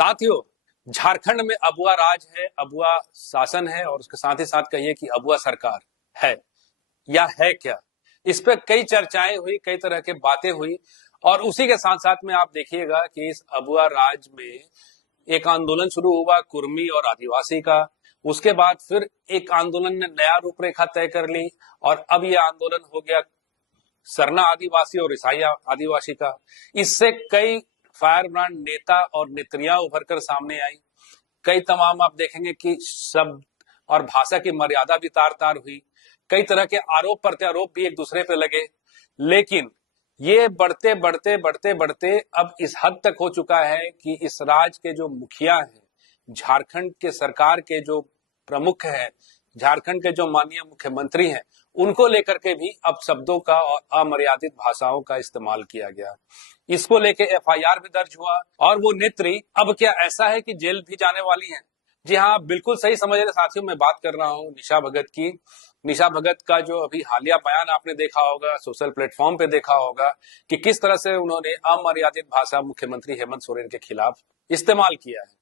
साथियों, झारखंड में अबुआ राज है, अबुआ शासन है और उसके साथ ही साथ कहिए कि अबुआ सरकार है या है क्या। इस पे कई चर्चाएं हुई, कई तरह के बातें हुई और उसी के साथ साथ में आप देखिएगा कि इस अबुआ राज में एक आंदोलन शुरू हुआ कुर्मी और आदिवासी का। उसके बाद फिर एक आंदोलन ने नया रूपरेखा तय कर ली और अब यह आंदोलन हो गया सरना आदिवासी और ईसाई आदिवासी का। इससे कई फायर ब्रांड नेता और नेत्रियां उभर कर सामने आई। कई तमाम आप देखेंगे कि शब्द और भाषा की मर्यादा भी तार तार हुई। कई तरह के आरोप प्रत्यारोप भी एक दूसरे पे लगे, लेकिन ये बढ़ते बढ़ते बढ़ते बढ़ते अब इस हद तक हो चुका है कि इस राज्य के जो मुखिया हैं, झारखंड के सरकार के जो प्रमुख हैं, झारखंड के जो माननीय मुख्यमंत्री हैं, उनको लेकर के भी अब शब्दों का और अमर्यादित भाषाओं का इस्तेमाल किया गया। इसको लेके एफआईआर भी दर्ज हुआ और वो नेत्री अब क्या ऐसा है कि जेल भी जाने वाली हैं। जी हाँ, आप बिल्कुल सही समझ रहे साथियों, मैं बात कर रहा हूँ निशा भगत की। निशा भगत का जो अभी हालिया बयान आपने देखा होगा, सोशल प्लेटफॉर्म पे देखा होगा कि किस तरह से उन्होंने अमर्यादित भाषा मुख्यमंत्री हेमंत सोरेन के खिलाफ इस्तेमाल किया है।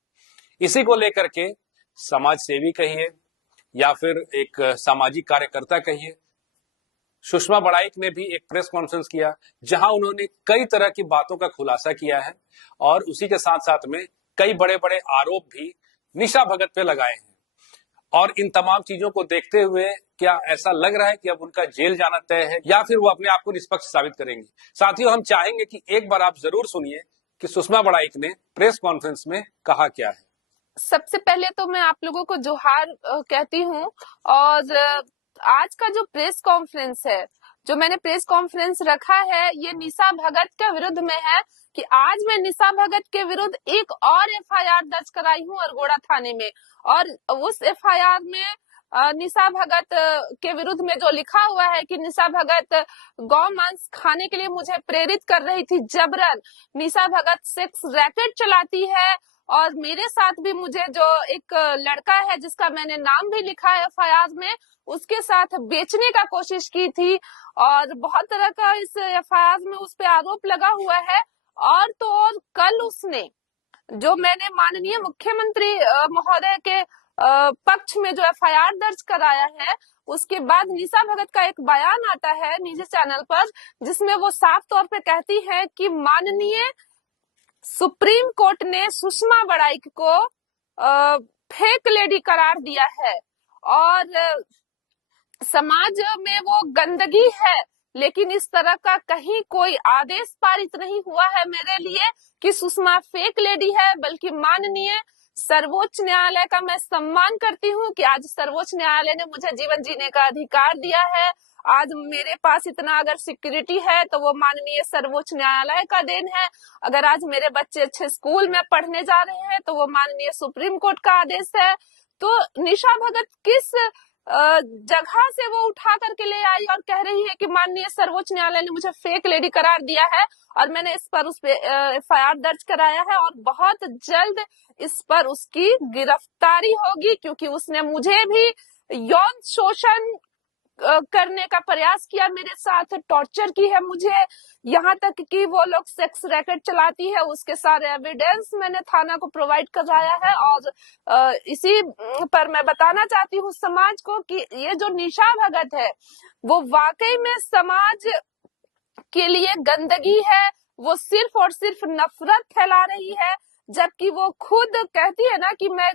इसी को लेकर के समाज सेवी कहिए या फिर एक सामाजिक कार्यकर्ता कहिए, सुषमा बड़ाइक ने भी एक प्रेस कॉन्फ्रेंस किया जहां उन्होंने कई तरह की बातों का खुलासा किया है और उसी के साथ साथ में कई बड़े बड़े आरोप भी निशा भगत पे लगाए हैं। और इन तमाम चीजों को देखते हुए क्या ऐसा लग रहा है कि अब उनका जेल जाना तय है या फिर वो अपने आप को निष्पक्ष साबित करेंगे? साथियों, हम चाहेंगे कि एक बार आप जरूर सुनिए कि सुषमा बड़ाइक ने प्रेस कॉन्फ्रेंस में कहा क्या है। सबसे पहले तो मैं आप लोगों को जोहार कहती हूँ। और आज का जो प्रेस कॉन्फ्रेंस है, जो मैंने प्रेस कॉन्फ्रेंस रखा है, ये निशा भगत के विरुद्ध में है कि आज मैं निशा भगत के विरुद्ध एक और एफआईआर दर्ज कराई हूँ अरगोड़ा थाने में। और उस एफआईआर में निशा भगत के विरुद्ध में जो लिखा हुआ है कि निशा भगत गौ मांस खाने के लिए मुझे प्रेरित कर रही थी जबरन। निशा भगत सेक्स रैकेट चलाती है और मेरे साथ भी मुझे जो एक लड़का है जिसका मैंने नाम भी लिखा है एफआईआर में, उसके साथ बेचने का कोशिश की थी और बहुत तरह का इस एफआईआर में उस पे आरोप लगा हुआ है। और तो और कल उसने जो मैंने माननीय मुख्यमंत्री महोदय के पक्ष में जो एफआईआर दर्ज कराया है, उसके बाद निशा भगत का एक बयान आता है निजी चैनल पर जिसमें वो साफ तौर पे कहती है कि माननीय सुप्रीम कोर्ट ने सुषमा बड़ाइक को फेक लेडी करार दिया है और समाज में वो गंदगी है। लेकिन इस तरह का कहीं कोई आदेश पारित नहीं हुआ है मेरे लिए कि सुषमा फेक लेडी है, बल्कि माननीय सर्वोच्च न्यायालय का मैं सम्मान करती हूँ कि आज सर्वोच्च न्यायालय ने मुझे जीवन जीने का अधिकार दिया है। आज मेरे पास इतना अगर सिक्योरिटी है तो वो माननीय सर्वोच्च न्यायालय का देन है। अगर आज मेरे बच्चे अच्छे स्कूल में पढ़ने जा रहे हैं तो वो माननीय सुप्रीम कोर्ट का आदेश है। तो निशा भगत किस जगह से वो उठा करके ले आई और कह रही है कि माननीय सर्वोच्च न्यायालय ने मुझे फेक लेडी करार दिया है और मैंने इस पर उस पे एफआईआर दर्ज कराया है और बहुत जल्द इस पर उसकी गिरफ्तारी होगी, क्योंकि उसने मुझे भी यौन शोषण करने का प्रयास किया, मेरे साथ टॉर्चर की है मुझे, यहाँ तक कि वो लोग सेक्स रैकेट चलाती है, उसके सारे एविडेंस मैंने थाना को प्रोवाइड कराया है। और इसी पर मैं बताना चाहती हूँ समाज को कि ये जो निशा भगत है वो वाकई में समाज के लिए गंदगी है। वो सिर्फ और सिर्फ नफरत फैला रही है, जबकि वो खुद कहती है ना कि मैं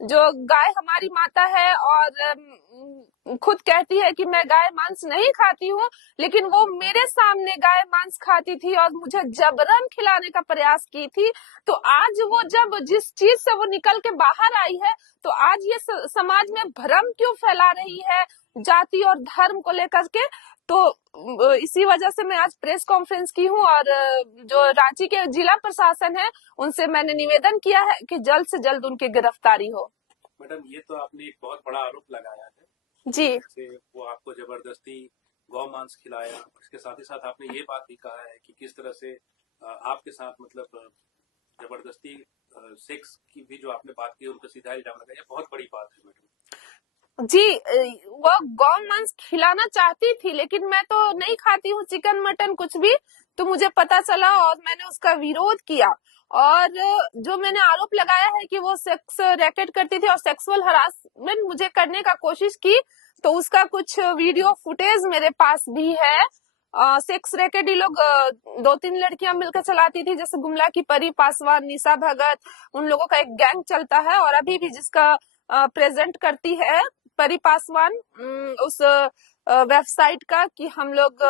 जो गाय हमारी माता है और खुद कहती है कि मैं गाय मांस नहीं खाती हूँ, लेकिन वो मेरे सामने गाय मांस खाती थी और मुझे जबरन खिलाने का प्रयास की थी। तो आज वो जब जिस चीज से वो निकल के बाहर आई है, तो आज ये समाज में भ्रम क्यों फैला रही है जाति और धर्म को लेकर के। तो इसी वजह से मैं आज प्रेस कॉन्फ्रेंस की हूँ और जो रांची के जिला प्रशासन है उनसे मैंने निवेदन किया है कि जल्द से जल्द उनकी गिरफ्तारी हो। मैडम, ये तो आपने एक बहुत बड़ा आरोप लगाया है जी, वो आपको जबरदस्ती गौ मांस खिलाया। इसके साथ ही साथ आपने ये बात भी कहा है कि किस तरह से आपके साथ मतलब जबरदस्ती सेक्स की भी जो आपने बात की उनको सीधा इल्जाम लगाया। बहुत बड़ी बात है मैडम जी। वो गौ मांस खिलाना चाहती थी, लेकिन मैं तो नहीं खाती हूँ चिकन मटन कुछ भी, तो मुझे पता चला और मैंने उसका विरोध किया। और जो मैंने आरोप लगाया है कि वो सेक्स रैकेट करती थी और सेक्सुअल हरासमेंट मुझे करने का कोशिश की, तो उसका कुछ वीडियो फुटेज मेरे पास भी है। सेक्स रैकेट ये लोग 2-3 लड़कियां मिलकर चलाती थी, जैसे गुमला की परी पासवान, निशा भगत, उन लोगों का एक गैंग चलता है। और अभी भी जिसका प्रेजेंट करती है परी पासवान उस वेबसाइट का, कि हम लोग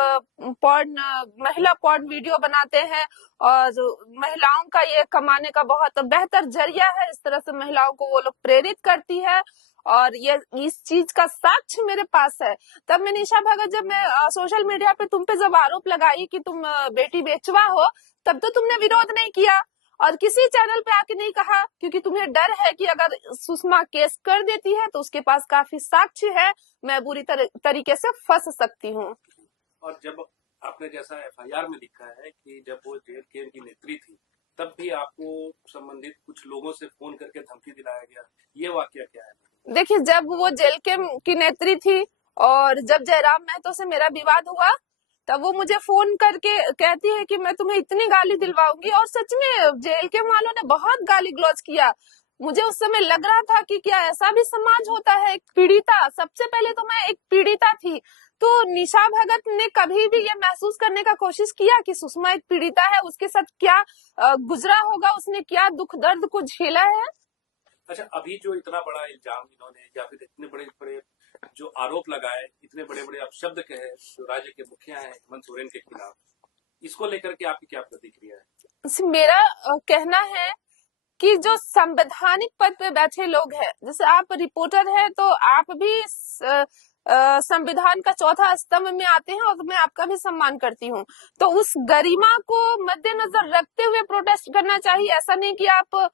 महिला पॉर्न वीडियो बनाते हैं और महिलाओं का ये कमाने का बहुत बेहतर जरिया है। इस तरह से महिलाओं को वो लोग प्रेरित करती है और ये इस चीज का साक्ष्य मेरे पास है। तब मैं निशा भगत, जब मैं सोशल मीडिया पे तुम पे जब आरोप लगाई कि तुम बेटी बेचवा हो, तब तो तुमने विरोध नहीं किया और किसी चैनल पे आके नहीं कहा, क्योंकि तुम्हें डर है कि अगर सुषमा केस कर देती है तो उसके पास काफी साक्ष्य है, मैं बुरी तरीके से फंस सकती हूँ। और जब आपने जैसा एफआईआर में लिखा है कि जब वो जेएलके की नेत्री थी, तब भी आपको संबंधित कुछ लोगों से फोन करके धमकी दिलाया गया, ये वाकया क्या है? देखिए, जब वो जेएलके की नेत्री थी और जब जयराम महतो से मेरा विवाद हुआ, तब वो मुझे फोन करके कहती है कि मैं तुम्हें इतनी गाली दिलवाऊंगी। और सच में जेएलके वालों ने बहुत गाली गलौज किया। मुझे उस समय लग रहा था कि क्या ऐसा भी समाज होता है। एक पीड़िता, सबसे पहले तो मैं एक पीड़िता थी, तो निशा भगत ने कभी भी ये महसूस करने का कोशिश किया कि सुषमा एक पीड़िता है, उसके साथ क्या गुजरा होगा, उसने क्या दुख दर्द को झेला है। अच्छा, अभी जो इतना बड़ा इल्जाम इन्होंने या फिर इतने बड़े बड़े जो आरोप लगाए, इतने बड़े बड़े अपशब्द कहे जो राज्य के मुखिया हैं हेमंत सोरेन के खिलाफ, इसको लेकर के आपकी क्या प्रतिक्रिया है? मेरा कहना है कि जो संवैधानिक पद पे बैठे लोग हैं, जैसे आप रिपोर्टर हैं तो आप भी संविधान का चौथा स्तंभ में आते हैं और मैं आपका भी सम्मान करती हूँ, तो उस गरिमा को मद्देनजर रखते हुए प्रोटेस्ट करना चाहिए। ऐसा नहीं कि आप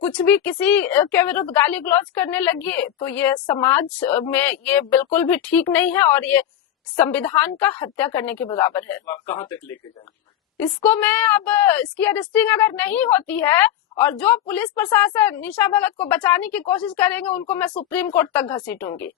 कुछ भी किसी के विरुद्ध गाली गलौज करने लगिए, तो ये समाज में ये बिल्कुल भी ठीक नहीं है और ये संविधान का हत्या करने के बराबर है। तो आप कहाँ तक लेके जाएंगे इसको? मैं अब इसकी अरेस्टिंग अगर नहीं होती है और जो पुलिस प्रशासन निशा भगत को बचाने की कोशिश करेंगे उनको मैं सुप्रीम कोर्ट तक घसीटूंगी।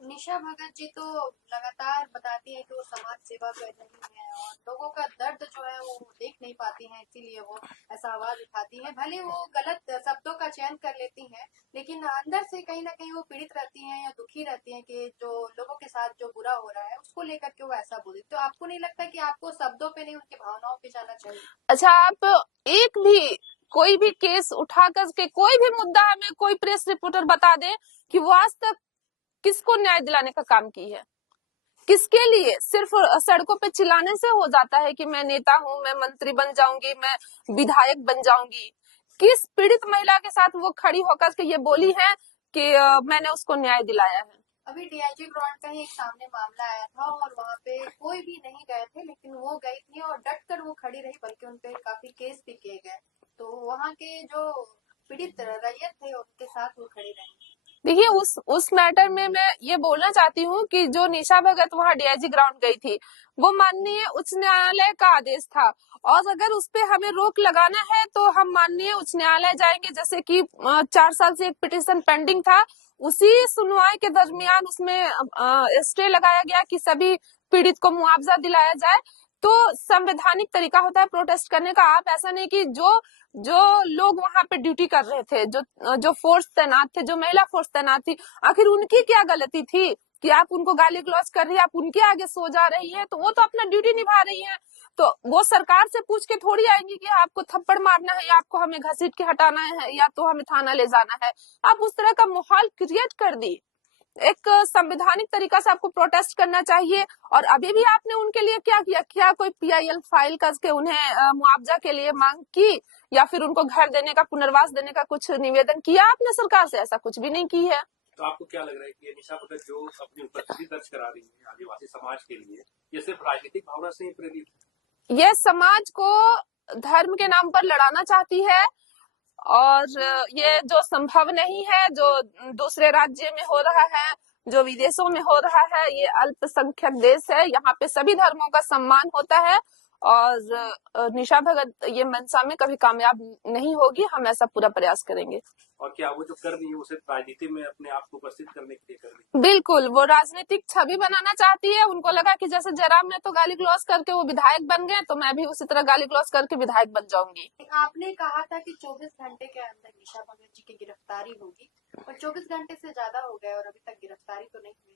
निशा भगत जी तो लगातार बताती है कि वो समाज सेवा कर रही है और लोगों का दर्द जो है वो देख नहीं पाती हैं, इसीलिए वो ऐसा आवाज उठाती है। भले वो गलत शब्दों का चयन कर लेती हैं, लेकिन अंदर से कहीं ना कहीं वो पीड़ित रहती हैं या दुखी रहती हैं कि जो लोगों के साथ जो बुरा हो रहा है उसको लेकर के वो ऐसा बोली। तो आपको नहीं लगता कि आपको शब्दों पे नहीं उनकी भावनाओं पे जाना चाहिए? अच्छा, आप एक भी कोई भी केस उठा करके कोई भी मुद्दा हमें कोई प्रेस रिपोर्टर बता दे कि वो आज तक किसको न्याय दिलाने का काम की है, किसके लिए? सिर्फ सड़कों पे चिल्लाने से हो जाता है कि मैं नेता हूँ, मैं मंत्री बन जाऊंगी, मैं विधायक बन जाऊंगी? किस पीड़ित महिला के साथ वो खड़ी होकर के ये बोली है कि मैंने उसको न्याय दिलाया है? अभी डीआईजी ग्राउंड का ही एक सामने मामला आया था और वहाँ पे कोई भी नहीं गए थे, लेकिन वो गई थी और डट कर वो खड़ी रही, बल्कि उनपे काफी केस भी किए गए। तो वहाँ के जो पीड़ित रैयत थे उनके साथ वो खड़ी रही। देखिए, उस मैटर में मैं ये बोलना चाहती हूँ कि जो निशा भगत वहाँ डीआईजी ग्राउंड गई थी, वो माननीय उच्च न्यायालय का आदेश था और अगर उस पे हमें रोक लगाना है तो हम माननीय उच्च न्यायालय जाएंगे। जैसे कि 4 साल से एक पिटीशन पेंडिंग था, उसी सुनवाई के दरमियान उसमें स्टे लगाया गया कि सभी पीड़ित को मुआवजा दिलाया जाए। तो संवैधानिक तरीका होता है प्रोटेस्ट करने का। आप ऐसा नहीं कि जो लोग वहां पे ड्यूटी कर रहे थे, जो फोर्स तैनात थे, जो महिला फोर्स तैनात थी, आखिर उनकी क्या गलती थी कि आप उनको गाली गलौज कर रही है, आप उनके आगे सो जा रही हैं? तो वो तो अपना ड्यूटी निभा रही हैं, तो वो सरकार से पूछ के थोड़ी आएंगी कि आपको थप्पड़ मारना है या आपको हमें घसीट के हटाना है या तो हमें थाना ले जाना है। आप उस तरह का माहौल क्रिएट कर दी। एक संवैधानिक तरीका से आपको प्रोटेस्ट करना चाहिए। और अभी भी आपने उनके लिए क्या किया? क्या कोई पीआईएल फाइल करके उन्हें मुआवजा के लिए मांग की या फिर उनको घर देने का, पुनर्वास देने का कुछ निवेदन किया आपने सरकार से? ऐसा कुछ भी नहीं की है। तो आपको क्या लग रहा है कि ये निशा भगत जो अपनी उपस्थिति दर्ज करा रही है आदिवासी समाज के लिए, ये सिर्फ राजनीतिक भावना से ही प्रेरित है? ये समाज को धर्म के नाम पर लड़ाना चाहती है और ये जो संभव नहीं है, जो दूसरे राज्य में हो रहा है, जो विदेशों में हो रहा है। ये अल्पसंख्यक देश है, यहाँ पे सभी धर्मों का सम्मान होता है और निशा भगत ये मंशा में कभी कामयाब नहीं होगी। हम ऐसा पूरा प्रयास करेंगे। और क्या वो जो कर रही है उसे राजनीति में अपने आप को उपस्थित करने के लिए कर रही है? बिल्कुल, वो राजनीतिक छवि बनाना चाहती है। उनको लगा कि जैसे जयराम ने तो गाली गलौज करके वो विधायक बन गए, तो मैं भी उसी तरह गाली गलौज करके विधायक बन जाऊंगी। आपने कहा था कि 24 घंटे के अंदर निशा भगत जी की गिरफ्तारी होगी, और 24 घंटे से ज्यादा हो गए और अभी तक गिरफ्तारी तो नहीं हुई।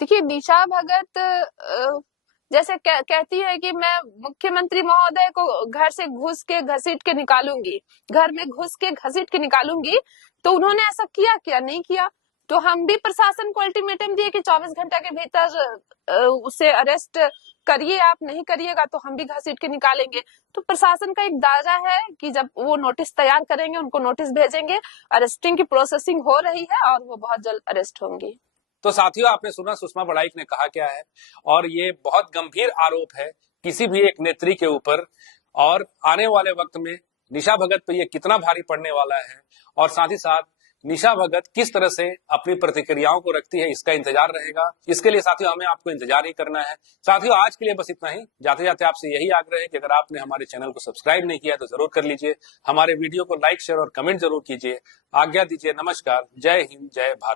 देखिए, निशा भगत जैसे कहती है कि मैं मुख्यमंत्री महोदय को घर से घुस के घसीट के निकालूंगी, घर में घुस के घसीट के निकालूंगी, तो उन्होंने ऐसा किया क्या? नहीं किया। तो हम भी प्रशासन को अल्टीमेटम दिए कि 24 घंटे के भीतर उसे अरेस्ट करिए, आप नहीं करिएगा तो हम भी घसीट के निकालेंगे। तो प्रशासन का एक दायरा है कि जब वो नोटिस तैयार करेंगे, उनको नोटिस भेजेंगे। अरेस्टिंग की प्रोसेसिंग हो रही है और वो बहुत जल्द अरेस्ट होंगी। तो साथियों, आपने सुना सुषमा बड़ाइक ने कहा क्या है, और ये बहुत गंभीर आरोप है किसी भी एक नेत्री के ऊपर, और आने वाले वक्त में निशा भगत पे ये कितना भारी पड़ने वाला है, और साथ ही साथ निशा भगत किस तरह से अपनी प्रतिक्रियाओं को रखती है, इसका इंतजार रहेगा। इसके लिए साथियों हमें आपको इंतजार ही करना है। साथियों, आज के लिए बस इतना ही। जाते जाते आपसे यही आग्रह है कि अगर आपने हमारे चैनल को सब्सक्राइब नहीं किया तो जरूर कर लीजिए, हमारे वीडियो को लाइक शेयर और कमेंट जरूर कीजिए। आज्ञा दीजिए, नमस्कार, जय हिंद, जय भारत।